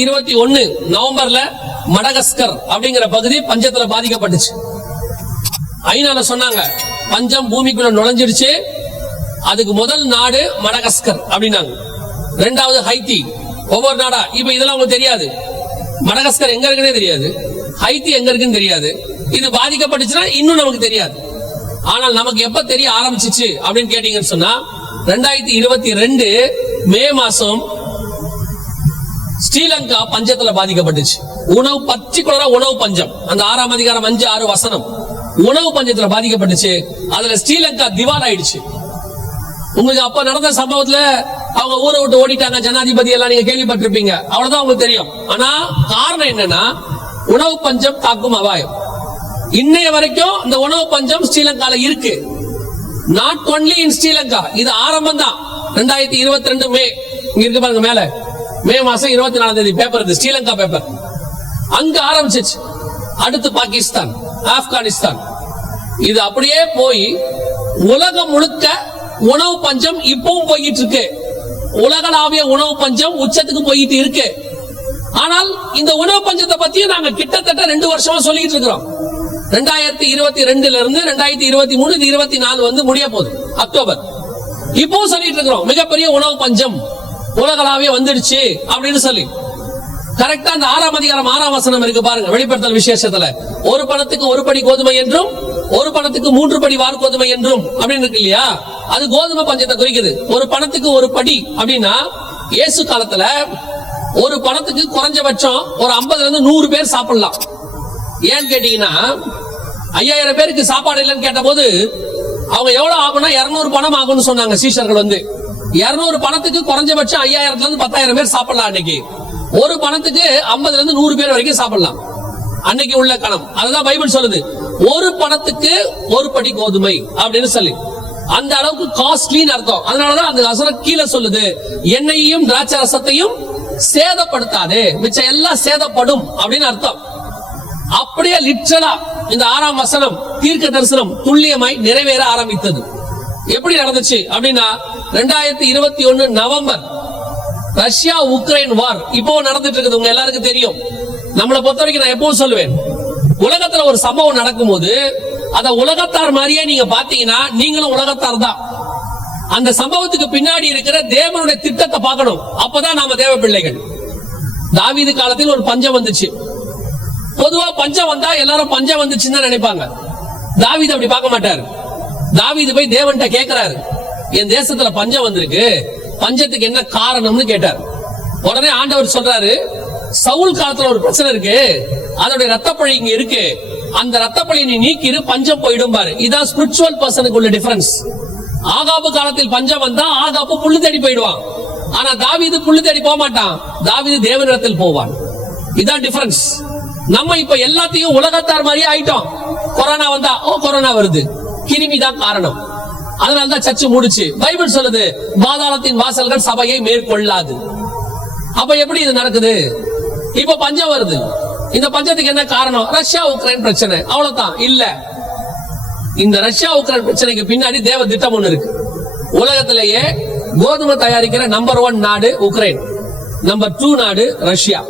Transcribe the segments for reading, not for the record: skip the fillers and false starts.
2021 நவம்பர்ல Madagascar அப்படிங்கிற பகுதி பஞ்சத்துல பாதிக்கப்பட்டுச்சு. ஐநால சொன்னாங்க பஞ்சம் பூமிக்குள்ள நுழைஞ்சிடுச்சு. அதுக்கு முதல் நாடு மடகஸ்கர் அப்படின்னாங்க. ரெண்டாவது ஹைத்தி. ஒவ்வொரு நாடா இப்ப இதெல்லாம் உங்களுக்கு தெரியாது. மடகஸ்கர் எங்க இருக்குன்னே தெரியாது, ஹைத்தி எங்க இருக்குன்னு தெரியாது. இது பாதிக்கப்பட்டுச்சுன்னா இன்னும் நமக்கு தெரியாது. ஆனால் நமக்கு எப்ப தெரிய ஆரம்பிச்சிச்சு அப்படின்னு கேட்டீங்கன்னு சொன்னா 2022 மே மாசம் ஸ்ரீலங்கா பஞ்சத்துல பாதிக்கப்பட்டுச்சு. உணவு பர்டிகுலரா உணவு பஞ்சம். அந்த 6ஆம் அதிகாரம் 5-6 வசனம் உணவு பஞ்சத்துல பாதிக்கப்பட்டுச்சு. அதுல ஸ்ரீலங்கா திவால் ஆயிடுச்சு. உங்களுக்கு அப்ப நடந்த சம்பவத்துல அவங்க ஊரை விட்டு ஓடிட்டாங்க ஜனாதிபதி எல்லாம் நீங்க கேள்விப்பட்டிருப்பீங்க. அவ்வளவுதான் உங்களுக்கு தெரியும். ஆனா காரணம் என்னன்னா உணவு பஞ்சம் தாக்கும் அபாயம். இன்னைய வரைக்கும் இந்த உணவு பஞ்சம் ஸ்ரீலங்கால இருக்கு. Not only in Sri Lanka. இது ஆரம்பம் தான். 2022 மே இங்க இருக்கு பாருங்க மேல, மே மாசம் 24ஆம் தேதி பேப்பர், இது ஸ்ரீலங்கா பேப்பர். அங்க ஆரம்பிச்சிச்சு. அடுத்து பாகிஸ்தான், ஆப்கானிஸ்தான். இது அப்படியே போய் உலகம் முழுக்க உணவு பஞ்சம் இப்பவும் போயிட்டு இருக்கு. உலகளாவிய உணவு பஞ்சம் உச்சத்துக்கு போயிட்டு இருக்கு. ஆனால் இந்த உணவு பஞ்சத்தை பத்தியும் நாங்க கிட்டத்தட்ட 2 வருஷமா சொல்லிட்டு இருக்கிறோம். 2022 இருந்து 2023 24 வந்து முடிய போகுது அக்டோபர். இப்போ சொல்லிட்டு இருக்கிறோம் மிகப்பெரிய உணவு பஞ்சம் உலகளாவிய வந்துடுச்சு அப்படின்னு சொல்லி. கரெக்டா அந்த 6ஆம் அதிகாரம் 6ஆம் வசனம் இருக்கு பாருங்க, வெளிப்படுத்தல் விசேஷத்துல. ஒரு பணத்துக்கு 1 படி கோதுமை என்றும் 1 பணத்துக்கு 3 படி வார்கோதுமை என்றும் அப்படின்னு இருக்கு இல்லையா? அது கோதுமை பஞ்சத்தை குறிக்குது. ஒரு பணத்துக்கு 1 படி அப்படின்னா இயேசு காலத்துல ஒரு பணத்துக்கு குறைஞ்சபட்சம் ஒரு 50 இருந்து 100 பேர் சாப்பிடலாம். ஏன்னு கேட்டீங்கன்னா 5000 பேருக்கு சாப்பாடு இல்லைன்னு கேட்ட போது அவங்க எவ்வளவு ஆகும்னா 200 பணம் ஆகும்னு சொன்னாங்க சீஷர்கள். 200 பணத்துக்கு குறைஞ்சபட்சம் 5000 இருந்து 10000 பேர் சாப்பிடலாம். அன்னைக்கு ஒரு பணத்துக்கு 50 இருந்து 100 பேர் வரைக்கும் சாப்பிடலாம். அன்னைக்கு உள்ள கணம் அதுதான் பைபிள் சொல்லுது. ஒரு பணத்துக்கு 1 படி கோதுமை அப்படின்னு சொல்லி அந்த அளவுக்கு காஸ்ட்லின்னு அர்த்தம். அதனாலதான் அந்த வசனம் கீழே சொல்லுது, எண்ணெயையும் திராட்சை ரசத்தையும் சேதப்படுத்தாதே, மிச்சம் எல்லாம் சேதப்படும் அப்படின்னு அர்த்தம். அப்படியே லிட்டரலா இந்த 6ஆம் வசனம் தீர்க்க தரிசனம் துல்லியமாய் நிறைவேற ஆரம்பித்தது. எப்படி நடந்துச்சு அப்படின்னா 2021 நவம்பர் ரஷ்யா உக்ரைன் வார் இப்போ நடந்துட்டு இருக்குது. உங்க எல்லாருக்கும் தெரியும். நம்மளை பொறுத்த வரைக்கும் நான் எப்பவும் சொல்லுவேன், உலகத்துல ஒரு சம்பவம் நடக்கும் போது அத உலகத்தார் மாதிரியே நீங்க பாத்தீங்கன்னா நீங்களும் உலகத்தார் தான். அந்த சம்பவத்துக்கு பின்னாடி இருக்கிற தேவனுடைய திட்டத்தை பார்க்கணும். அப்பதான் நாம தேவ பிள்ளைகள். தாவீது காலத்தில் ஒரு பஞ்சம் வந்துச்சு. பொதுவா பஞ்சம் வந்தா எல்லாரும் பஞ்சம் வந்துச்சுன்னு தான் நினைப்பாங்க. தாவீது அப்படி பார்க்க மாட்டாரு. தாவீது போய் தேவன்கிட்ட கேட்கிறாரு, என் தேசத்துல பஞ்சம் வந்திருக்கு, பஞ்சத்துக்கு என்ன காரணம்னு கேட்டார். உடனே ஆண்டவர் சொல்றாரு, சவுல் காலத்துல ஒரு பிரச்சனை இருக்கு, அதோட ரத்தப்பழி இங்க இருக்கு, அந்த ரத்தப்பழி நீ நீக்கிரு, பஞ்சம் போயிடும் பாரு. இதான் ஸ்பிரிச்சுவல் பர்சனுக்கு உள்ள டிஃபரன்ஸ். ஆகாபு காலத்தில் பஞ்சம் வந்தா ஆகாபு புல்லு தேடி போயிடுவான். ஆனா தாவீது புல்லு தேடி போக மாட்டான். தாவீது தேவனிடத்தில் போவான். இதான் டிஃபரன்ஸ். நம்ம இப்ப எல்லாத்தையும் உலகத்தார் மாதிரியே ஆயிட்டோம். கொரோனா வந்தா கொரோனா வருது, கிருமி தான் காரணம், அதனாலதான் சர்ச்சு மூடுச்சு. பைபிள் சொல்லுது பாதாளத்தின் வாசல்கள் சபையை மேற்கொள்ளாது. அப்ப எப்படி இது நடக்குது? இப்ப பஞ்சம் வருது. இந்த பஞ்சத்துக்கு என்ன காரணம்? ரஷ்யா உக்ரைன் பிரச்சனை. அவ்வளவுதான். இல்ல, இந்த ரஷ்யா உக்ரைன் பிரச்சனைக்கு பின்னாடி தேவ திட்டம் ஒண்ணு இருக்கு. உலகத்திலேயே கோதுமை தயாரிக்கிற நம்பர் 1 நாடு உக்ரைன், நம்பர் 2 நாடு ரஷ்யா.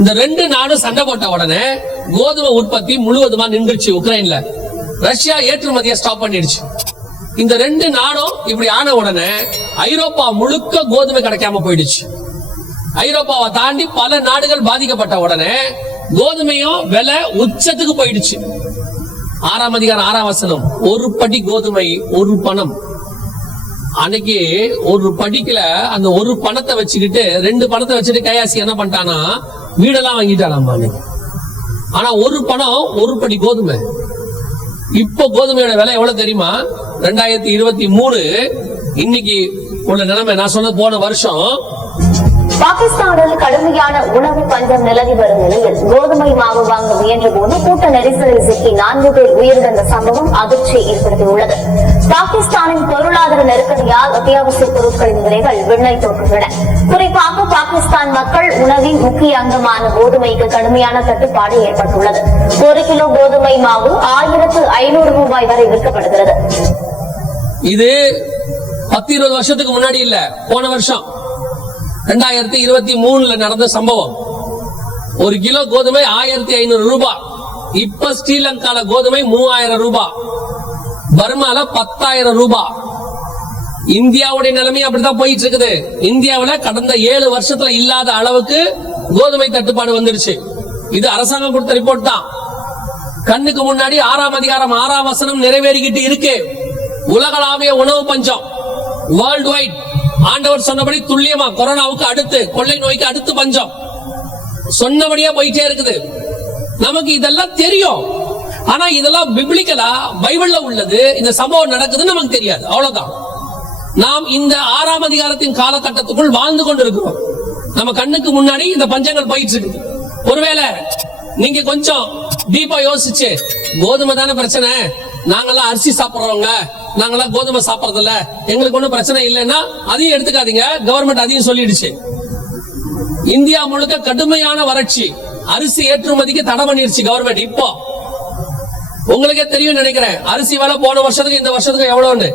இந்த 2 நாடும் சண்டை போட்ட உடனே கோதுமை உற்பத்தி முழுவதுமா நின்றுச்சு உக்ரைன்ல. ரஷ்யா ஏற்றுமதியை ஸ்டாப் பண்ணிடுச்சு. இந்த 2 நாடும் இப்படி ஆன உடனே ஐரோப்பா முழுக்க கோதுமை கிடைக்காம போயிடுச்சு. ஐரோப்பாவை தாண்டி பல நாடுகள் பாதிக்கப்பட்ட உடனே கோதுமையும் விலை உச்சத்துக்கு போயிடுச்சு. 6ஆம் அதிகாரம் 6ஆம் வசனம், 1 படி கோதுமை 1 பணம். அன்னைக்கு ஒரு படிக்கல அந்த 1 பணத்தை வச்சுக்கிட்டு 2 பணத்தை வச்சுட்டு கையாசி என்ன பண்ணிட்டானா வீடெல்லாம் வாங்கிட்டானாம் அன்னைக்கு. ஆனா 1 பணம் 1 படி கோதுமை. இப்போ கோதுமையோட விலை எவ்வளவு தெரியுமா? 2023 இன்னைக்கு உள்ள நிலைமை. நான் சொன்னது போன வருஷம். பாகிஸ்தானில் கடுமையான உணவு பஞ்சம் நிலவி வரும் நிலையில் கோதுமை மாவு வாங்க முயன்ற போது கூட்ட நெரிசலில் சிக்கி 4 பேர் உயிரிழந்த சம்பவம் அதிர்ச்சியை ஏற்படுத்தியுள்ளது. பாகிஸ்தானின் பொருளாதார நெருக்கடியால் அத்தியாவசிய பொருட்களின் விலைகள் விண்ணை தொட்டுள்ளன. குறிப்பாக பாகிஸ்தான் மக்கள் உணவின் முக்கிய அங்கமான கோதுமைக்கு கடுமையான தட்டுப்பாடு ஏற்பட்டுள்ளது. 1 கிலோ கோதுமை மாவு 1500 ரூபாய் வரை விற்கப்படுகிறது. இது 10-20 வருஷத்துக்கு முன்னாடி இல்ல, போன வருஷம். 2023 நடந்த சம்பவம். ஒரு கிலோ கோதுமை 1500 ரூபாய். இப்ப ஸ்ரீலங்கால கோதுமை 3000 ரூபாய், பர்மால 10,000 ரூபாய். இந்தியாவுடைய நிலைமை அப்படித்தான் போயிட்டு இருக்குது. இந்தியாவில் கடந்த 7 வருஷத்துல இல்லாத அளவுக்கு கோதுமை தட்டுப்பாடு வந்துருச்சு. இது அரசாங்கம் கொடுத்த ரிப்போர்ட் தான். கண்ணுக்கு முன்னாடி 6ஆம் அதிகாரம் 6ஆம் வசனம் நிறைவேறிக்கிட்டு இருக்கு. உலகளாவிய உணவு பஞ்சம், வேர்ல்டு வைட். ஆண்டவர் சொன்னபடி துல்லியமா கொரோனாவுக்கு அடுத்து, கொள்ளை நோய்க்கு அடுத்து பஞ்சம் சொன்னபடியா போயிட்டே இருக்குது. நமக்கு இதெல்லாம் தெரியும். ஆனா இதெல்லாம் பிப்ளிக்கலா பைபிள்ல உள்ளது. இந்த சம்பவம் நடக்குதுன்னு நமக்கு தெரியாது, அவ்வளவுதான். நாம் இந்த 6ஆம் அதிகாரத்தின் காலகட்டத்துக்குள் வாழ்ந்து கொண்டிருக்கிறோம். நம்ம கண்ணுக்கு முன்னாடி இந்த பஞ்சங்கள் போயிட்டு இருக்கு. ஒருவேளை நீங்க கொஞ்சம் டீப்பா யோசிச்சு, கோதுமை தானே பிரச்சனை, நாங்கெல்லாம் அரிசி சாப்பிடுறவங்க, நாங்கெல்லாம் கோதுமை சாப்பிடறது இல்ல, எங்களுக்கு ஒண்ணும் பிரச்சனை இல்லைன்னா அதையும் எடுத்துக்காதீங்க. கவர்மெண்ட் அதையும் சொல்லிடுச்சு. இந்தியா முழுக்க கடுமையான வறட்சி, அரிசி ஏற்றுமதிக்கு தடை பண்ணிருச்சு கவர்மெண்ட். இப்போ உங்களுக்கே தெரியும் நினைக்கிறேன், அரிசி விலை போன வருஷத்துக்கு இந்த வருஷத்துக்கு எவ்வளவுன்னு.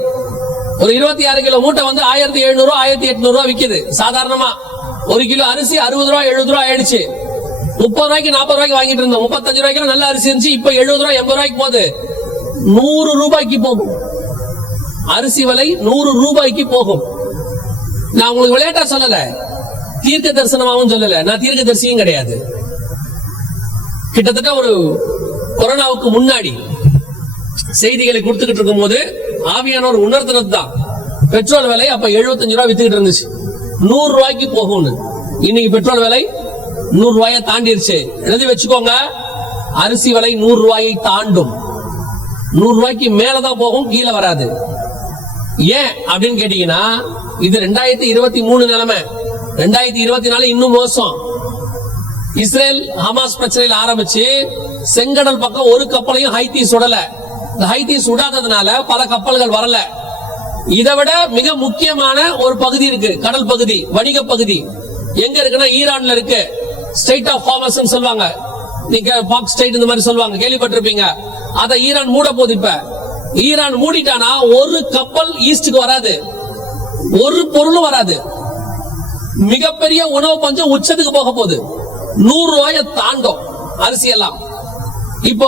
ஒரு 26 கிலோ மூட்டை வந்து 1700 1800 ரூபாய் விக்குது சாதாரணமா. ஒரு கிலோ அரிசி 60 ரூபாய் 70 ரூபாய் ஆயிடுச்சு. 30 ரூபாய்க்கு 40 ரூபாய்க்கு வாங்கிட்டு இருந்தோம். 35 ரூபாய்க்கு நல்ல அரிசி இருந்துச்சு. இப்ப 70 ரூபாய் 80 ரூபாய்க்கு போகுது. 100 ரூபாய்க்கு போகும் அரிசி விலை. 100 ரூபாய்க்கு போகும். நான் உங்களுக்கு விளையாட்டா சொல்லல, தீர்க்க தரிசனமாவும் சொல்லல. நான் தீர்க்க தரிசியும் கிடையாது. கிட்டத்தட்ட ஒரு கொரோனாவுக்கு முன்னாடி செய்திகளை கொடுத்துக்கிட்டு இருக்கும் போது ஆவியானவர் உணர்த்தினது தான். பெட்ரோல் விலை அப்ப 75 ரூபாய் வித்துக்கிட்டு இருந்துச்சு, 100 ரூபாய்க்கு போகும்னு. இன்னைக்கு பெட்ரோல் விலை 100 ரூபாயை தாண்டிருச்சு. எழுதி வச்சுக்கோங்க, அரிசி விலை 100 ரூபாயை தாண்டும். 100 ரூபாய்க்கு மேலதான் போகும், கீழே வராது. ஏன் அப்படின்னு கேட்டீங்கன்னா, இது 2023 நிலைமை. 2024 இன்னும் மோசம். இஸ்ரேல் ஹமாஸ் பிரச்சனையில ஆரம்பிச்சு செங்கடல் பக்கம் ஒரு கப்பலையும் ஹைத்தி சுடல. இந்த ஹைத்தி சுடாததுனால பல கப்பல்கள் வரல. இதை விட மிக முக்கியமான ஒரு பகுதி இருக்கு, கடல் பகுதி, வணிக பகுதி. எங்க இருக்குன்னா ஈரான்ல இருக்கு. ஸ்டேட் ஆஃப் ஹார்மஸ் சொல்லுவாங்க, நீங்க பாக் ஸ்டேட் இந்த மாதிரி சொல்லுவாங்க, கேள்விப்பட்டிருப்பீங்க. அதை ஈரான் மூட போகுது. இப்ப ஈரான் மூடிட்டானா ஒரு கப்பல் ஈஸ்டுக்கு வராது, ஒரு பொருளும் வராது. மிகப்பெரிய உணவு பஞ்சம் உச்சத்துக்கு போக போகுது. 100 ரூபாயை தாண்டும் அரிசி எல்லாம். இப்போ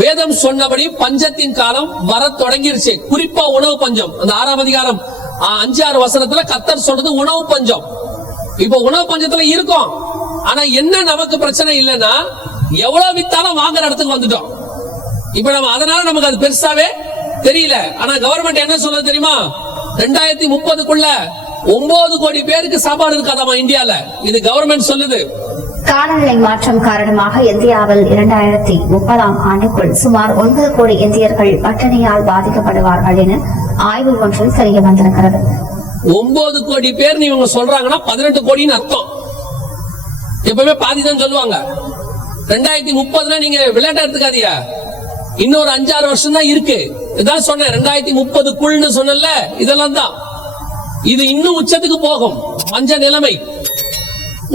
வேதம் சொன்னபடி பஞ்சத்தின் காலம் வர தொடங்கிருச்சு. குறிப்பா உணவு பஞ்சம். அந்த 6ஆம் அதிகாரம் 5-6 வசனத்துல கர்த்தர் சொல்றது உணவு பஞ்சம். இப்போ உணவு பஞ்சத்துல இருக்கும். ஆனா என்ன நமக்கு பிரச்சனை இல்லைன்னா, எவ்வளவு வித்தாலும் வாங்குற இடத்துக்கு வந்துட்டோம். இப்ப நம்ம அதனால நமக்கு அது பெருசாவே தெரியல. ஆனா கவர்மெண்ட் என்ன சொல்றது தெரியுமா? 2030க்குள்ள 9 கோடி பேருக்கு சாப்பாடு இருக்காதாமா இந்தியால. இது கவர்மெண்ட் சொல்லுது. காலநிலை மாற்றம் காரணமாக இந்தியாவில் 2030ஆம் ஆண்டுக்குள் சுமார் 9 கோடி இந்தியர்கள் பட்டினியால் பாதிக்கப்படுவார்கள் என ஆய்வு ஒன்றில் தெரிய வந்திருக்கிறது. 9 கோடி பேர் இவங்க சொல்றாங்கன்னா 18 கோடின்னு அர்த்தம். எப்பவுமே பாதிதான் சொல்லுவாங்க. 2030 நீங்க விளையாட்ட எடுத்துக்காதீங்க. இன்னொரு 5-6 வருஷம் தான் இருக்கு. இதான் சொன்னேன், 2030க்குள்னு சொன்னல. இதெல்லாம் தான். இது இன்னும் உச்சத்துக்கு போகும் பஞ்ச நிலைமை.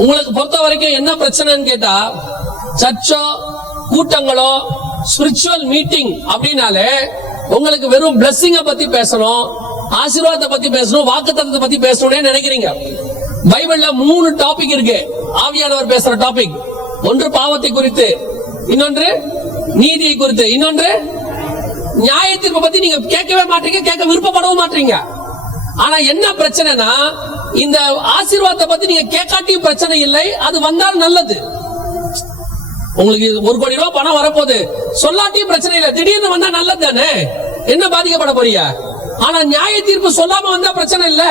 உங்களுக்கு பொறுத்த வரைக்கும் என்ன பிரச்சனைன்னு கேட்டா, சர்ச்சோ கூட்டங்களோ ஸ்பிரிச்சுவல் மீட்டிங் அப்படின்னாலே உங்களுக்கு வெறும் பிளஸிங்க பத்தி பேசணும், ஆசீர்வாதத்தை பத்தி பேசணும், வாக்குத்தத்தத்தை பத்தி பேசணும்னு நினைக்கிறீங்க. பைபிள்ல 3 டாபிக் இருக்கு ஆவியானவர் பேசுற டாபிக். ஒன்று பாவத்தை குறித்து, இன்னொன்று நீதியை குறித்து, இன்னொன்று நியாய தீர்ப்பை பத்தி நீங்க கேட்கவே மாட்டீங்க, கேட்க விருப்பப்படவும் மாட்டீங்க. ஆனா என்ன பிரச்சனைனா, இந்த ஆசீர்வாதத்தை பத்தி நீங்க கேட்காட்டியும் பிரச்சனை இல்லை, அது வந்தால் நல்லது. உங்களுக்கு 1 கோடி ரூபாய் பணம் வரப்போகுது, சொல்லாட்டியும் பிரச்சனை இல்லை, திடீர்னு வந்தா நல்லது தானே, என்ன பாதிக்கப்பட போறீங்க? ஆனா நியாய தீர்ப்பு சொல்லாம வந்தா பிரச்சனை இல்ல.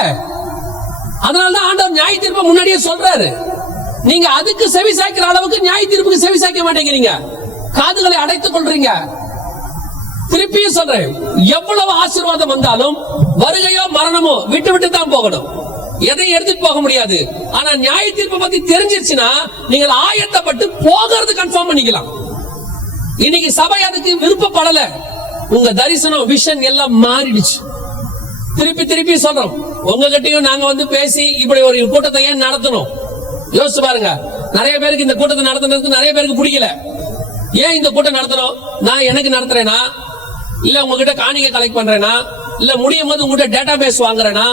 அதனாலதான் ஆண்டவர் நியாய தீர்ப்பை முன்னாடியே சொல்றாரு. நீங்க அதுக்கு செவி சாய்க்கிற அளவுக்கு நியாய தீர்ப்புக்கு செவி சாய்க்க மாட்டேங்கிறீங்க, காதுகளை அடைத்துக் கொள்றீங்க. திருப்பியும் சொல்றேன், எவ்வளவு ஆசீர்வாதம் வந்தாலும் வருகையோ மரணமோ விட்டு விட்டு தான் போகணும், எதையும் எடுத்துட்டு போக முடியாது. ஆனா நியாய தீர்ப்பை பத்தி தெரிஞ்சிருச்சுன்னா நீங்கள் ஆயத்தப்பட்டு போகிறது கன்ஃபார்ம் பண்ணிக்கலாம். இன்னைக்கு சபை அதுக்கு விருப்பப்படல. உங்க தரிசனம் விஷன் எல்லாம் மாறிடுச்சு. திருப்பி திருப்பி சொல்றோம், உங்ககிட்டயும் நாங்க வந்து பேசி இப்படி ஒரு கூட்டத்தை ஏன் நடத்தணும் யோசிச்சு பாருங்க. நிறைய பேருக்கு இந்த கூட்டத்தை நடத்துறதுக்கு நிறைய பேருக்கு பிடிக்கல. ஏன் இந்த கூட்டம் நடத்தணும்? நான் எனக்கு நடத்துறேனா, இல்ல உங்ககிட்ட காணிக்கை கலெக்ட் பண்றேனா, இல்ல முடியும் போது உங்ககிட்ட டேட்டா பேஸ் வாங்குறேனா,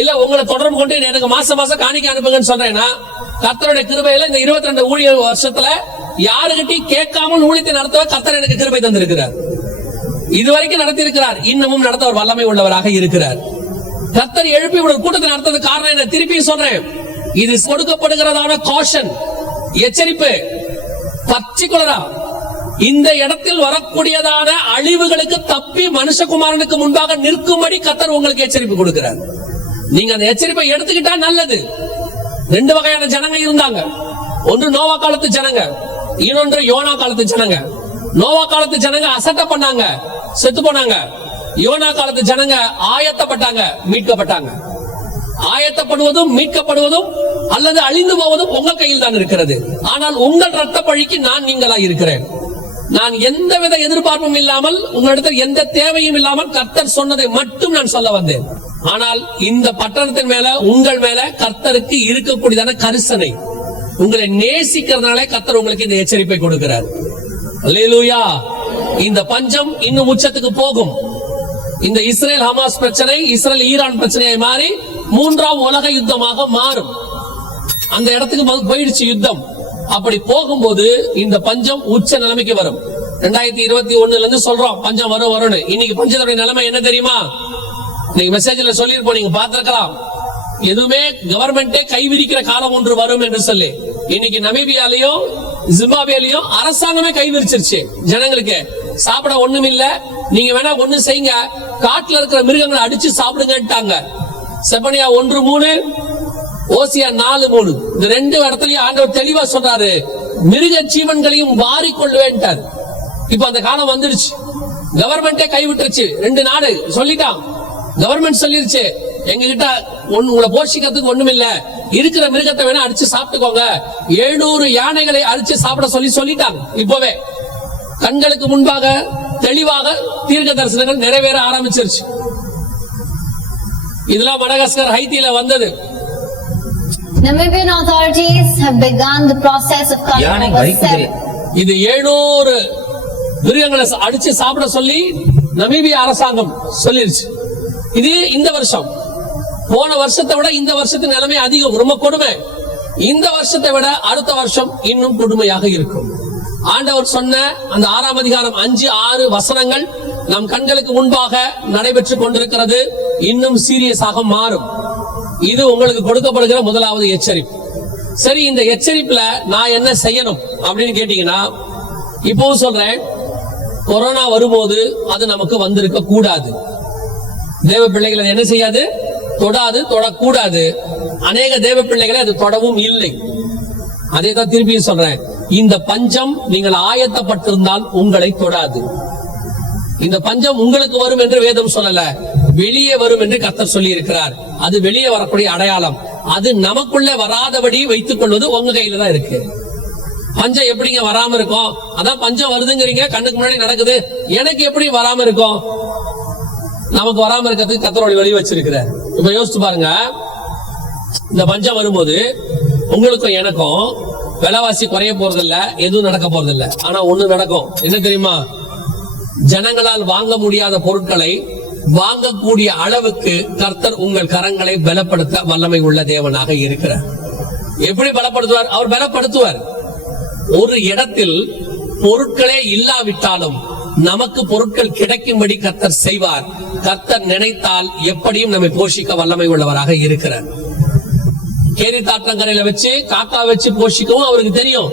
இல்ல உங்களை தொடர்பு கொண்டு எனக்கு மாசம் மாசம் காணிக்க அனுப்புங்கன்னு சொல்றேன்னா, கர்த்தருடைய கிருபையில இந்த 22 ஊழிய வருஷத்துல யாருகிட்டையும் கேட்காமல் ஊழியத்தை நடத்த கர்த்தர் எனக்கு கிருபை தந்திருக்கிறார். இதுவரைக்கும் நடத்தி இருக்கிறார், இன்னமும் நடத்த ஒரு வல்லமை உள்ளவராக இருக்கிறார். கர்த்தர் எழுப்பி ஒரு கூட்டத்தை நடத்தது காரணம் என்ன? திருப்பி சொல்றேன், இது கொடுக்கப்படுகிறதான காஷன், எச்சரிப்பு. பர்டிகுலரா இந்த இடத்தில் வரக்கூடியதான அழிவுகளுக்கு தப்பி மனுஷகுமாரனுக்கு முன்பாக நிற்கும்படி கர்த்தர் உங்களுக்கு எச்சரிப்பு கொடுக்கிறார். நீங்க அந்த எச்சரிப்பை எடுத்துக்கிட்டா நல்லது. 2 வகையான ஜனங்க இருந்தாங்க. ஒன்று நோவா காலத்து ஜனங்க, இன்னொன்று யோனா காலத்து ஜனங்க. நோவா காலத்து ஜனங்க அசட்ட பண்ணாங்க, செத்து போனாங்க. யோனா காலத்து ஜனங்க ஆயத்தப்பட்டாங்க, மீட்கப்பட்டாங்க. ஆயத்தப்படுவதும் மீட்கப்படுவதும் அல்லது அழிந்து போவதும் உங்க கையில் தான் இருக்கிறது. ஆனால் உங்கள் ரத்த பழிக்கு நான் நீங்களா இருக்கிறேன். நான் எந்தவித எதிர்பார்ப்பும் இல்லாமல், உங்களிடத்தில் எந்த தேவையும் இல்லாமல் கர்த்தர் சொன்னதை மட்டும் நான் சொல்ல வந்தேன். ஆனால் இந்த பட்டணத்தின் மேல, உங்கள் மேல கர்த்தருக்கு இருக்கக்கூடியதான கரிசனை, உங்களை நேசிக்கிறதுனாலே கர்த்தர் உங்களுக்கு இந்த எச்சரிப்பை கொடுக்கிறார். அல்லேலூயா. இந்த பஞ்சம் இன்னும் உச்சத்துக்கு போகும். இந்த இஸ்ரேல் ஹமாஸ் பிரச்சனை, இஸ்ரேல் ஈரான் பிரச்சனையை மாறி 3ஆம் உலக யுத்தமாக மாறும். அந்த இடத்துக்கு போயிடுச்சு யுத்தம். அப்படி போகும்போது இந்த பஞ்சம் உச்ச நிலைமைக்கு வரும். 2021 இருந்து சொல்றோம் பஞ்சம் வரும் வரும்னு. இன்னைக்கு பஞ்சத்துடைய நிலைமை என்ன தெரியுமா? இன்னைக்கு மெசேஜ்ல சொல்லிருப்போம், நீங்க பார்த்திருக்கலாம். எதுவுமே கவர்மெண்டே கைவிரிக்கிற காலம் ஒன்று வரும் என்று சொல்லி. இன்னைக்கு நமீபியாலையும் ஜிம்பாப்வேலையும் அரசாங்கமே கைவிரிச்சிருச்சு. ஜனங்களுக்கு சாப்பிட ஒண்ணும் இல்ல, நீங்க வேணா ஒண்ணு செய்யுங்க, காட்டுல இருக்கிற மிருகங்களை அடிச்சு சாப்பிடுங்கட்டாங்க. செபனியா 1:3, ஓசியா 4:3. இந்த 2 இடத்துலயும் ஆண்டவர் தெளிவா சொல்றாரு, மிருக ஜீவன்களையும் வாரி கொள்வேன்ட்டார். இப்ப அந்த காலம் வந்துருச்சு. கவர்மெண்டே கைவிட்டுருச்சு. 2 நாடு சொல்லிட்டான். கவர்மெண்ட் சொல்லிருச்சு, எங்க கிட்ட உங்களை போஷிக்கிறதுக்கு ஒண்ணும் இல்ல, இருக்கிற மிருகத்தை வேணா அடிச்சு சாப்பிட்டுக்கோங்க. 700 யானைகளை அடிச்சு சாப்பிட சொல்லிட்டாங்க. இப்பவே கண்களுக்கு முன்பாக தெளிவாக தீர்க்க தரிசனங்கள் நிறைவேற ஆரம்பிச்சிருச்சு. இதெல்லாம் மடகாஸ்கர், ஹைத்தியில வந்தது. Namibian authorities have begun the process of cutting over 7. இது 700 மிருகங்களை அடிச்சு சாப்பிட சொல்லி நமீபியா அரசாங்கம் சொல்லிருச்சு. இது இந்த வருஷம். போன வருஷத்தை விட இந்த வருஷத்தின் நிலைமை அதிகம், ரொம்ப கொடுமை. இந்த வருஷத்தை விட அடுத்த வருஷம் இன்னும் கொடுமையாக இருக்கும். ஆண்டவர் சொன்ன அந்த 6ஆம் அதிகாரம் 5-6 வசனங்கள் நம் கண்களுக்கு முன்பாக நடைபெற்றுக் கொண்டிருக்கிறது. இன்னும் சீரியஸாக மாறும். இது உங்களுக்கு கொடுக்கப்படுகிற முதலாவது எச்சரிப்பு. சரி, இந்த எச்சரிப்புல நான் என்ன செய்யணும் அப்படின்னு கேட்டீங்கன்னா, இப்பவும் சொல்றேன், கொரோனா வரும்போது அது நமக்கு வந்திருக்க கூடாது. தேவ பிள்ளைகளை என்ன செய்யாது? தொடாது, தொடக்கூடாது. அநேக தேவ பிள்ளைகளை அது தொடவும் இல்லை. அதே தான் திருப்பியும் சொல்றேன், இந்த பஞ்சம் நீங்கள் ஆயத்தப்பட்டிருந்தால் உங்களை தொடாது. இந்த பஞ்சம் உங்களுக்கு வரும் என்று வேதம் சொல்லல, வெளியே வரும் என்று கர்த்தர் சொல்லி இருக்கிறார். அது வெளியே வரக்கூடிய அடையாளம். அது நமக்குள்ள வராதபடி வைத்துக் கொள்வது உங்க கையில தான் இருக்கு. பஞ்சம் எப்படிங்க வராம இருக்கும்? அதான் பஞ்சம் வருதுங்கிறீங்க, கண்ணுக்கு முன்னாடி நடக்குது, எனக்கு எப்படி வராம இருக்கும்? நமக்கு வராம இருக்கிறதுக்கு கர்த்தர் வழி வச்சிருக்கிறார். இப்ப யோசிச்சு பாருங்க, இந்த பஞ்சம் வரும்போது உங்களுக்கும் எனக்கும் விலைவாசி குறைய போறதில்ல, எதுவும் நடக்க போறதில்ல. ஆனா ஒண்ணு நடக்கும், என்ன தெரியுமா? ஜனங்களால் வாங்க முடியாத பொருட்களை வாங்கக்கூடிய அளவுக்கு கர்த்தர் உங்கள் கரங்களை பலப்படுத்த வல்லமை உள்ள தேவனாக இருக்கிறார். எப்படி பலப்படுத்துவார்? அவர் பலப்படுத்துவார். ஒரு இடத்தில் பொருட்களே இல்லாவிட்டாலும் நமக்கு பொருட்கள் கிடைக்கும்படி கர்த்தர் செய்வார். கர்த்தர் நினைத்தால் எப்படியும் நம்மை போஷிக்க வல்லமை உள்ளவராக இருக்கிறார். கேரி தாற்றங்கரையில வச்சு காக்கா வச்சு போஷிக்கவும் அவருக்கு தெரியும்.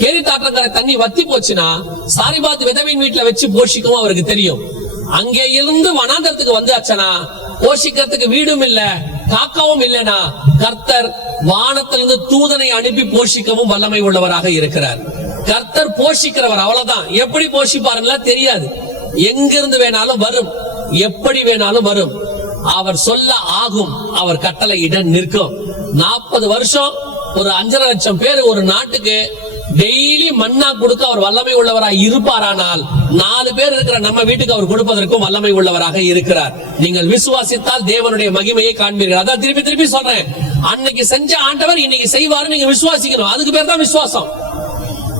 கேரி தாற்றங்கரை தண்ணி வத்தி போச்சுன்னா சாரிபாத் விதவின் வீட்டுல வச்சு போஷிக்கவும் அவருக்கு தெரியும். அங்கே இருந்து வனாந்தரத்துக்கு வந்தாச்சனா போஷிக்கிறதுக்கு வீடும் இல்ல, காக்காவும் இல்லனா, கர்த்தர் வானத்திலிருந்து தூதனை அனுப்பி போஷிக்கவும் வல்லமை உள்ளவராக இருக்கிறார். கர்த்தர் போஷிக்கிறவர், அவ்வளவுதான். எப்படி போஷிப்பாருங்களா தெரியாது. எங்கிருந்து வேணாலும் வரும், எப்படி வேணாலும் வரும். அவர் சொல்ல ஆகும், அவர் கட்டளை இடம் நிற்கும். 40 வருஷம் ஒரு 5.5 லட்சம் பேர் ஒரு நாட்டுக்கு டெய்லி மன்னா கொடுக்க அவர் வல்லமை உள்ளவராக இருப்பாரானால் 4 பேர் இருக்கிற நம்ம வீட்டுக்கு அவர் கொடுப்பதற்கும் வல்லமை உள்ளவராக இருக்கிறார். நீங்கள் விசுவாசித்தால் தேவனுடைய மகிமையை காண்பீர்கள். அதான் திருப்பி திருப்பி சொல்றேன், அன்னைக்கு செஞ்ச ஆண்டவர் இன்னைக்கு செய்வாரு, நீங்க விசுவாசிக்கணும். அதுக்கு பேர் தான் விசுவாசம்.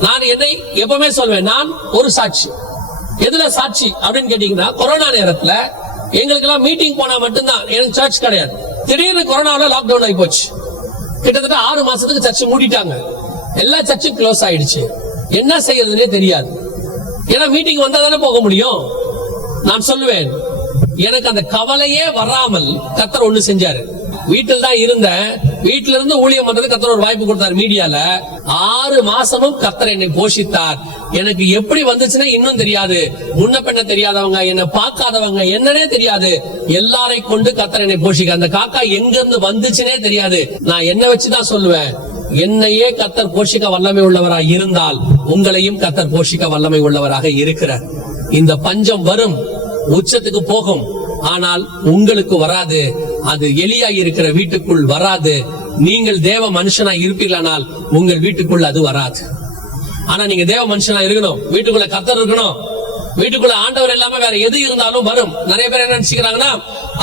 நான் என்னை எப்பவுமே சொல்வேன், நான் ஒரு சாட்சி. எதுல சாட்சி அப்படின்னு கேட்டீங்கன்னா, கொரோனா நேரத்துல எங்களுக்கு எல்லாம் மீட்டிங் போனா மட்டும்தான், எனக்கு சர்ச் கிடையாது. திடீர்னு கொரோனாவில் லாக்டவுன் ஆகி போச்சு. கிட்டத்தட்ட 6 மாசத்துக்கு சர்ச்சு மூடிட்டாங்க. எல்லா சர்ச்சும் க்ளோஸ் ஆயிடுச்சு. என்ன செய்யறதுன்னே தெரியாது. ஏன்னா மீட்டிங் வந்தா தானே போக முடியும். நான் சொல்லுவேன், எனக்கு அந்த கவலையே வராமல் கர்த்தர் ஒண்ணு செஞ்சாரு. வீட்டில் தான் இருந்தேன். வீட்டில இருந்து ஊழியம் பண்றது கர்த்தர் ஒரு வாய்ப்பு கொடுத்தாரு மீடியால. 6 மாசமும் கர்த்தர் என்னை போஷித்தார். எனக்கு எப்படி வந்துச்சுன்னா இன்னும் தெரியாது. முன்ன பின்ன தெரியாதவங்க, என்ன பார்க்காதவங்க, என்னன்னே தெரியாது. எல்லாரை கொண்டு கர்த்தர் என்னை போஷிக்க. அந்த காக்கா எங்க இருந்து வந்துச்சுன்னே தெரியாது. நான் என்ன வச்சுதான் சொல்லுவேன், என்னையே கர்த்தர் போஷிக்க வல்லமை உள்ளவராக இருந்தால் உங்களையும் கர்த்தர் போஷிக்க வல்லமை உள்ளவராக இருக்கிறார். இந்த பஞ்சம் வரும், உச்சத்துக்கு போகும், ஆனால் உங்களுக்கு வராது. அது எலியா இருக்கிற வீட்டுக்குள் வராது. நீங்கள் தேவ மனுஷனா இருப்பீர்களானால் உங்கள் வீட்டுக்குள் அது வராது. ஆனா நீங்க தேவ மனுஷனா இருக்கணும். வீட்டுக்குள்ள கர்த்தர் இருக்கணும். வீட்டுக்குள்ள ஆண்டவர் இல்லாம வேற எது இருந்தாலும் வரும். நிறைய பேர் என்ன நினைச்சுக்கிறாங்கன்னா,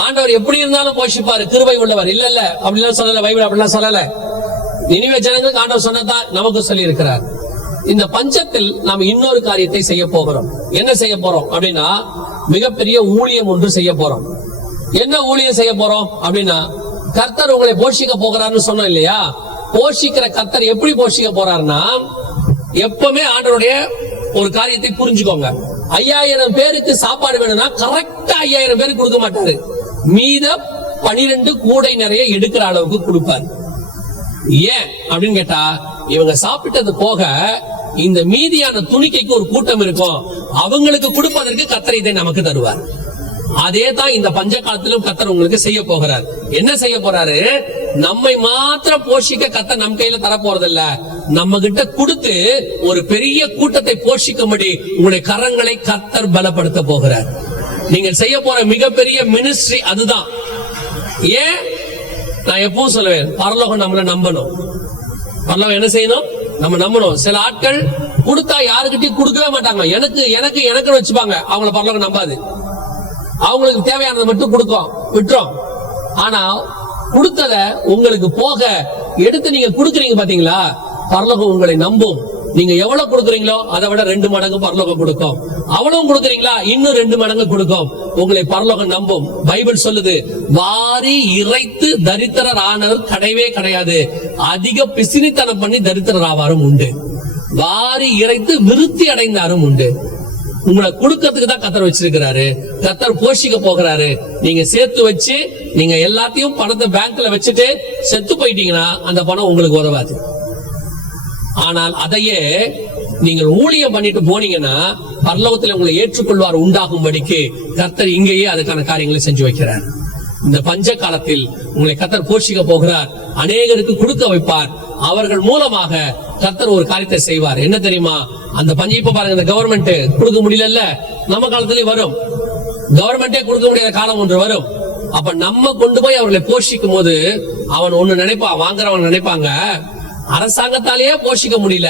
ஆண்டவர் எப்படி இருந்தாலும் போஷிப்பாரு, கிருபை உள்ளவர். இல்ல இல்ல, அப்படிலாம் சொல்லல. பைபிள் அப்படிலாம் சொல்லல. நினிவே ஜனங்களுக்கு ஆண்டவர் சொன்னதான் நமக்கு சொல்லி இருக்கிறார். இந்த பஞ்சத்தில் நாம் இன்னொரு காரியத்தை செய்ய போகிறோம். என்ன செய்ய போறோம் அப்படின்னா, மிகப்பெரிய ஊழியம் ஒன்று செய்ய போறோம். என்ன ஊழியம் செய்ய போறோம் அப்படின்னா, கர்த்தர் உங்களை போஷிக்க போகிறாருன்னு சொன்னோம் இல்லையா? போஷிக்கிற கர்த்தர் எப்படி போஷிக்க போறாருன்னா, எப்பவுமே ஆண்டவருடைய ஒரு காரியத்தை புரிஞ்சுக்கோங்க. 5000 பேருக்கு சாப்பாடு வேணும்னா கரெக்டா 5000 பேருக்கு கொடுக்க மாட்டாரு. மீத 12 கூடை நிறைய எடுக்கிற அளவுக்கு கொடுப்பாரு. ஏன் அப்படின்னு கேட்டா, இவங்க சாப்பிட்டது போக இந்த மீதியான துணிக்கைக்கு ஒரு கூட்டம் இருக்கும். அவங்களுக்கு கொடுப்பதற்கு கர்த்தர் இதை நமக்கு தருவார். அதே தான் இந்த பஞ்ச காலத்திலும் கர்த்தர் உங்களுக்கு செய்ய போகிறார். என்ன செய்ய போறாரு? நம்மை மாத்திரம் போஷிக்க கர்த்தர் நம் கையில தர போறதில்ல. நம்ம கிட்ட கொடுத்து ஒரு பெரிய கூட்டத்தை போஷிக்கும்படி உங்களுடைய கரங்களை கர்த்தர் பலப்படுத்த போகிறார். நீங்கள் செய்ய போற மிகப்பெரிய மினிஸ்ட்ரி அதுதான். ஏன்? நான் எப்பவும் சொல்லுவேன், பரலோகம் நம்மளை நம்பணும். பரலோகம் என்ன செய்யணும்? நம்ம நம்பணும். சில ஆட்கள் கொடுத்தா யாருக்கிட்டையும் கொடுக்கவே மாட்டாங்க. எனக்கு எனக்கு எனக்கு வச்சுப்பாங்க. அவங்கள பரலோகம் நம்பாது. அவங்களுக்கு தேவையானதை மட்டும் கொடுக்கும், விட்டுரும். ஆனா கொடுத்தத உங்களுக்கு போக எடுத்து நீங்க கொடுக்குறீங்க பாத்தீங்களா, பரலோகம் உங்களை நம்பும். நீங்க எவ்வளவு கொடுக்குறீங்களோ அதை விட 2 மடங்கு பரலோகம் கொடுக்கும். அவ்வளவு கொடுக்குறீங்களா, இன்னும் 2 மடங்கு கொடுக்கும். உங்களை பரலோகம் நம்பும். பைபிள் சொல்லுது, வாரி இறைத்து தரித்திரர் ஆனவர் கிடையவே கிடையாது. அதிக பிசினித்தனம் பண்ணி தரித்திரர் ஆவாரும் உண்டு. வாரி இறைத்து விருத்தி அடைந்தாரும் உண்டு. உங்களை கொடுக்கறதுக்கு தான் கர்த்தர் வச்சிருக்கிறாரு. கர்த்தர் போஷிக்க போகிறாரு. நீங்க சேர்த்து வச்சு நீங்க எல்லாத்தையும் பணத்தை பேங்க்ல வச்சுட்டு செத்து போயிட்டீங்கன்னா அந்த பணம் உங்களுக்கு உதவாது. ஆனால் அதையே நீங்கள் ஊழியம் பண்ணிட்டு போனீங்கன்னா பரலோகத்தில் உங்களை ஏற்றுக்கொள்வார் உண்டாகும்படிக்கு கர்த்தர் இங்கேயே அதுக்கான காரியங்களை செஞ்சு வைக்கிறார். இந்த பஞ்ச காலத்தில் உங்களை கர்த்தர் போஷிக்க போகிறார். அநேகருக்கு கொடுக்க வைப்பார். அவர்கள் மூலமாக கர்த்தர் ஒரு காரியத்தை செய்வார். என்ன தெரியுமா? அந்த பஞ்சம் இப்ப பாருங்க, இந்த கவர்மெண்ட் கொடுக்க முடியல, நம்ம காலத்திலே வரும். கவர்மெண்டே கொடுக்க முடியாத காலம் ஒன்று வரும். அப்ப நம்ம கொண்டு போய் அவர்களை போஷிக்கும் போது அவன் ஒண்ணு நினைப்பான், வாங்குறவன் நினைப்பாங்க, அரசாங்கத்தாலேயே போஷிக்க முடியல,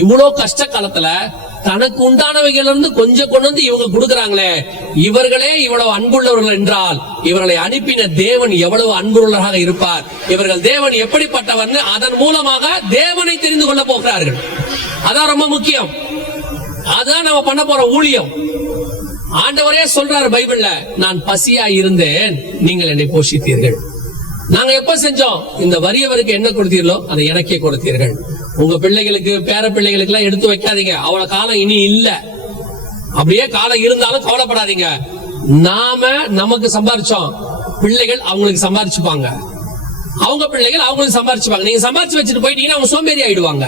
இவ்வளவு கஷ்ட காலத்துல தனக்கு உண்டானவைகள் இருந்து கொஞ்சம் கொண்டு வந்து இவங்க கொடுக்கறாங்களே, இவர்களே இவ்வளவு அன்புள்ளவர்கள் என்றால் இவர்களை அனுப்பின தேவன் எவ்வளவு அன்புள்ளவராக இருப்பார், இவர்கள் தேவன் எப்படிப்பட்டவர், அதன் மூலமாக தேவனை தெரிந்து கொள்ள போகிறார்கள். அதான் ரொம்ப முக்கியம். அதான் நம்ம பண்ண போற ஊழியம். ஆண்டவரே சொல்றாரு பைபிள்ல, நான் பசியா இருந்தேன், நீங்கள் என்னை போஷித்தீர்கள். நாங்க எப்ப செஞ்சோம்? இந்த வறியவருக்கு என்ன கொடுத்தீர்களோ அதை எனக்கே கொடுத்தீர்கள். உங்க பிள்ளைகளுக்கு பேர பிள்ளைகளுக்கு எல்லாம் எடுத்து வைக்காதீங்க. அவ்வளவு காலம் இனி இல்ல. அப்படியே காலம் இருந்தாலும் கவலைப்படாதீங்க. நாம நமக்கு சம்பாரிச்சோம், பிள்ளைகள் அவங்களுக்கு சம்பாரிச்சுப்பாங்க, அவங்க பிள்ளைகள் அவங்களுக்கு சம்பாரிச்சுப்பாங்க. நீங்க சம்பாரிச்சு வச்சுட்டு போயிட்டீங்கன்னா அவங்க சோம்பேறி ஆயிடுவாங்க.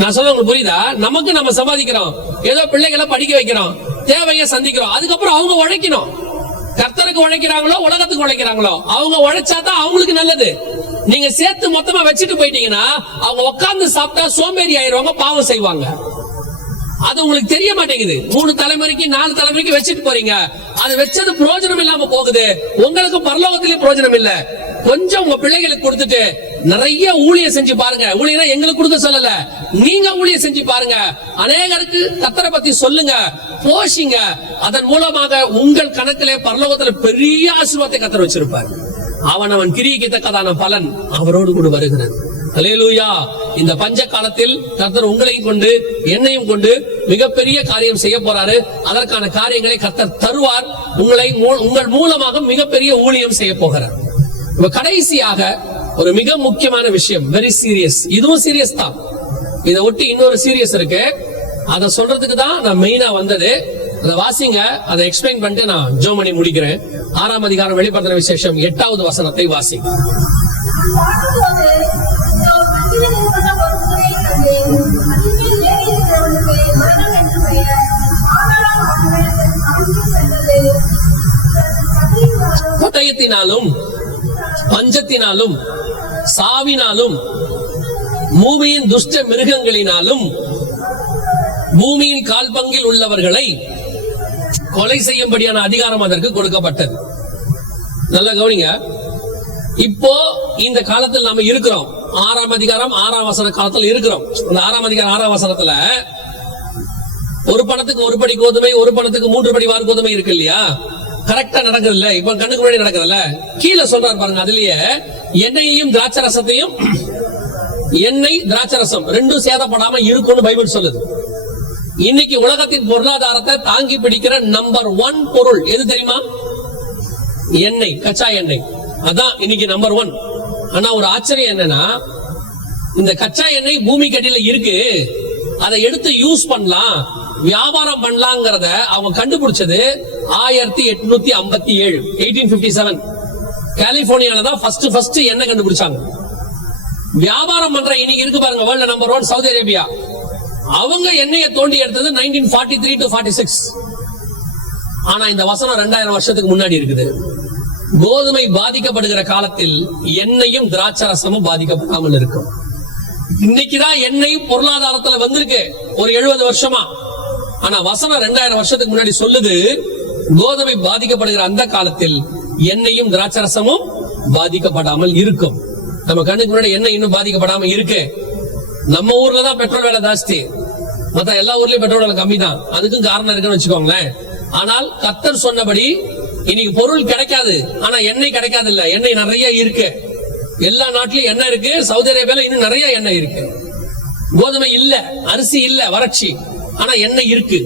நான் சொல்ல உங்களுக்கு புரியுதா? நமக்கு நம்ம சம்பாதிக்கிறோம், ஏதோ பிள்ளைகளை படிக்க வைக்கிறோம், தேவையை சந்திக்கிறோம், அதுக்கப்புறம் அவங்க உழைக்கணும். கர்த்தருக்கு உழைக்கிறாங்களோ உலகத்துக்கு உழைக்கிறாங்களோ, அவங்க உழைச்சாதான் அவங்களுக்கு நல்லது. நீங்க சேர்த்து மொத்தமா வச்சுட்டு போயிட்டீங்கன்னா அவங்க உட்கார்ந்து சாப்பிட்டா சோம்பேறி ஆயிடுவாங்க, பாவம் செய்வாங்க. அது உங்களுக்கு தெரிய மாட்டேங்குது. 3 தலைமுறைக்கு 4 தலைமுறைக்கு வச்சுட்டு போறீங்க, அது வச்சது பிரயோஜனம் இல்லாம போகுது. உங்களுக்கு பரலோகத்திலே பிரயோஜனம் இல்ல. கொஞ்சம் உங்க பிள்ளைகளுக்கு கொடுத்துட்டு நிறைய ஊழியம் செஞ்சு பாருங்க. ஊழியம் எங்களுக்கு கொடுக்க சொல்லல, நீங்க ஊழியம் செஞ்சு பாருங்க. அநேகருக்கு கர்த்தரை பத்தி சொல்லுங்க, போஷிங்க. அதன் மூலமாக உங்கள் கணக்கிலே பரலோகத்துல பெரிய ஆசீர்வாதத்தை கர்த்தர் வச்சிருப்பார். அவன் கிரியைக்கு தக்கதான பலன் அவரோடு கூட வருகிறது. அல்லேலூயா. இந்த பஞ்ச காலத்தில் கர்த்தர் உங்களையும் கொண்டு என்னையும் கொண்டு மிகப்பெரிய காரியம் செய்ய போறாரு. அதற்கான காரியங்களை கர்த்தர் தருவார். உங்கள் மூலமாக மிகப்பெரிய ஊழியம் செய்ய போகிறார். இப்ப கடைசியாக ஒரு மிக முக்கியமான விஷயம், வெரி சீரியஸ். இதுவும் சீரியஸ் தான், இதை ஒட்டி இன்னொரு சீரியஸ் இருக்கு. அதை சொல்றதுக்கு தான் நான் மெயினா வந்தது. அதை வாசிங்க, அதை எக்ஸ்பிளைன் பண்ணிட்டு நான் ஜெபம் பண்ணி முடிக்கிறேன். 6ஆம் அதிகாரம் வெளிப்படுத்தின விசேஷம் 8வது வசனத்தை வாசிங்க. பட்டயத்தினாலும் பஞ்சத்தினாலும் சாவினாலும் பூமியின் துஷ்ட மிருகங்களினாலும் பூமியின் கால்பங்கில் உள்ளவர்களை கொலை செய்யும்படியான அதிகாரம் அதற்கு கொடுக்கப்பட்டது. நல்லா கவனிங்க. இப்போ இந்த காலத்தில் நாம இருக்கிறோம். 6ஆம் அதிகாரம் 6ஆம் வசன காலத்தில் இருக்கிறோம். இந்த 6ஆம் அதிகாரம் 6ஆம் வசனத்துல ஒரு பணத்துக்கு ஒரு படி கோதுமை, ஒரு பணத்துக்கு 3 படி வார் கோதுமை இருக்கு இல்லையா? கரெக்டா நடக்குது இல்ல? இப்ப கண்ணுக்கு முன்னாடி நடக்குதுல்ல? கீழே சொல்றாரு பாருங்க, அதுலயே எண்ணெயையும் திராட்சரசத்தையும், எண்ணெய் திராட்சரசம் ரெண்டும் சேதப்படாம இருக்கும்னு பைபிள் சொல்லுது. இன்னைக்கு உலகத்தின் பொருளாதாரத்தை தாங்கி பிடிக்கிற நம்பர் 1 பொருள் எது தெரியுமா? எண்ணெய், கச்சா எண்ணெய். அதான் இன்னைக்கு நம்பர் 1. ஆனா ஒரு ஆச்சரியம் என்னன்னா, இந்த கச்சா எண்ணெய் பூமி கடியில இருக்கு, அதை எடுத்து யூஸ் பண்ணலாம், வியாபாரம் பண்ணலாங்கிறத அவங்க கண்டுபிடிச்சது 1857, 1857 கலிபோர்னியால தான் ஃபர்ஸ்ட் எண்ணெய் கண்டுபிடிச்சாங்க. வியாபாரம் பண்ற இன்னைக்கு இருக்கு பாருங்க, வேர்ல்ட் நம்பர் 1 சவுதி அரேபியா. அவங்க எண்ணெயை தோண்டி எடுத்தது 1943 to 46. ஆனா இந்த வசனம் 2000 வருஷத்துக்கு முன்னாடி இருக்குது. கோதுமை பாதிக்கப்படுகிற காலத்தில் எண்ணெயும் திராட்சரசமும் பாதிக்கப்படாமல் இருக்கும். இன்னைக்குதான் எண்ணெய் பொருளாதாரத்துல வந்திருக்கு ஒரு 70 வருஷமா. ஆனா வசனம் 2000 வருஷத்துக்கு முன்னாடி சொல்லுது, கோதுமை பாதிக்கப்படுகிற அந்த காலத்தில் எண்ணெயும் திராட்சரசமும் பாதிக்கப்படாமல் இருக்கும். நம்ம கண்ணுக்கு முன்னாடி எண்ணெய் இன்னும் பாதிக்கப்படாம இருக்கு. நம்ம ஊர்ல தான் பெட்ரோல் விலை ஜாஸ்தி, மத்த எல்லா ஊர்லயும் பெட்ரோல் விலை கம்மி தான். அதுக்கும் காரணம் இருக்குன்னு வச்சுக்கோங்களேன். ஆனால் கர்த்தர் சொன்னபடி இன்னைக்கு பொருள் கிடைக்காது, ஆனா எண்ணெய் கிடைக்காது இல்ல. எண்ணெய் நிறைய இருக்கு, எல்லா நாட்டிலும் எண்ணெய் இருக்கு. சவுதி அரேபியால இன்னும் நிறைய எண்ணெய் இருக்கு. கோதுமை இல்ல, அரிசி இல்ல, வறட்சி, ஆனா எண்ணெய் இருக்கு.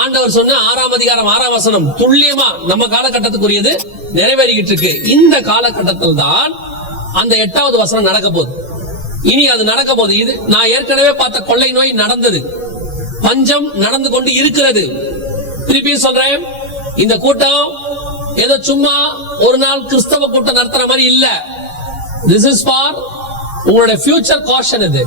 ஆண்டவர் சொன்ன 6ஆம் அதிகாரம் 6ஆம் வசனம் துல்லியமா நம்ம காலகட்டத்துக்குரியது நிறைவேறிக்கிட்டு இருக்கு. இந்த காலகட்டத்தில் தான் அந்த 8வது வசனம் நடக்க போகுது. இனி அது நடக்க போகுது. இது நான் ஏற்கனவே பார்த்த கொள்ளை நோய் நடந்தது, பஞ்சம் நடந்து கொண்டு இருக்கிறது. திருப்பி சொல்றேன், இந்த கூட்டம் ஏதோ சும்மா ஒரு நாள் கிறிஸ்தவ கூட்டம் நடத்துற மாதிரி இல்ல. திஸ் இஸ் ஃபார் உங்களுடைய ஃபியூச்சர் காஷன். இது